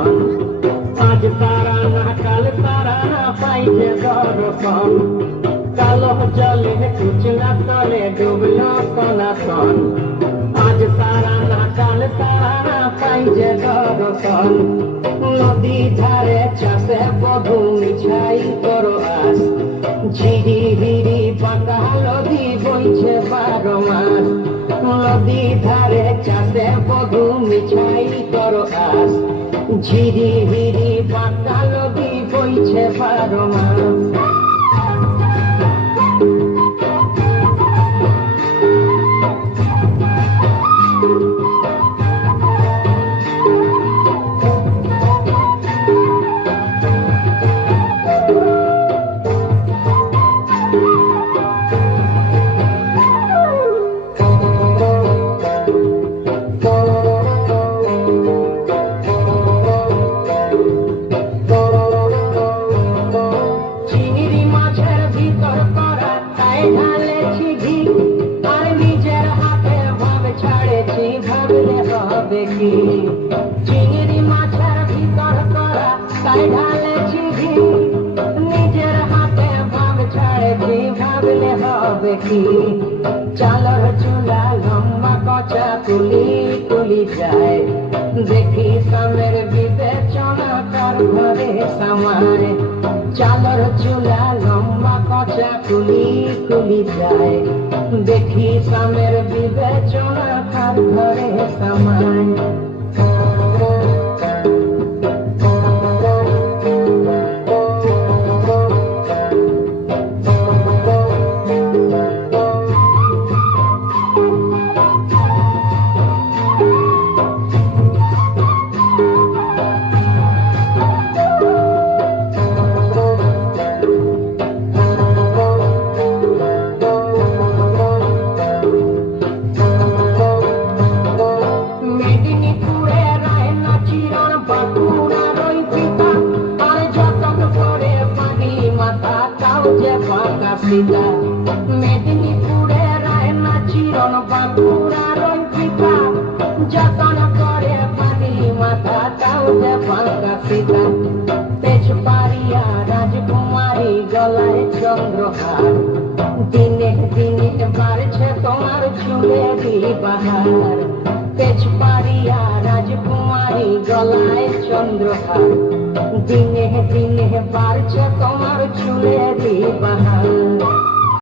দর্শন, আজ তারা না কাল তারা না পাইছে দর্শন, কালো জলে কুচলা তলে ডুবলো সনাতন, আজ তারা না কাল তারা না পাইছে দর্শন। নদী ধারে চাষে বধু মিছাই করো আস, ঝিরি হিরি পাকা নদী বইছে 12 মাস, নদী ধারে চাষে বধু মিছাই করো আস, ঝিরি হিরি পাকা নদী বইছে 12 মাস। চিংড়ি মাছের ভিতর করা তাই ঢালেছি ঘি, নিজের হাতে ভাব ছাড়েছি ভাবলে হবে কি। চালর চুলা লম্বা কচা তুলি তুলি যায়, দেখি সামের বিবেচনা কার ঘরে সামায়। চালর চুলা লম্বা কচা তুলি তুলি যায়, দেখি সামের বিবেচনা কার ঘরে সামায়। মেদিনীপুরে রায়না চিরন বাঁকুড়ার ওই পিতা, যতন করে পানি মাথা তাও যে ফাঁকা পিতা। তেজপাড়িয়া রাজকুমারী গলায় চন্দ্রহার, দিনে দিনে বাড়ছে তোমার চুলেরই বাহার। তেজপাড়িয়া রাজকুমারী গলায় চন্দ্রহার,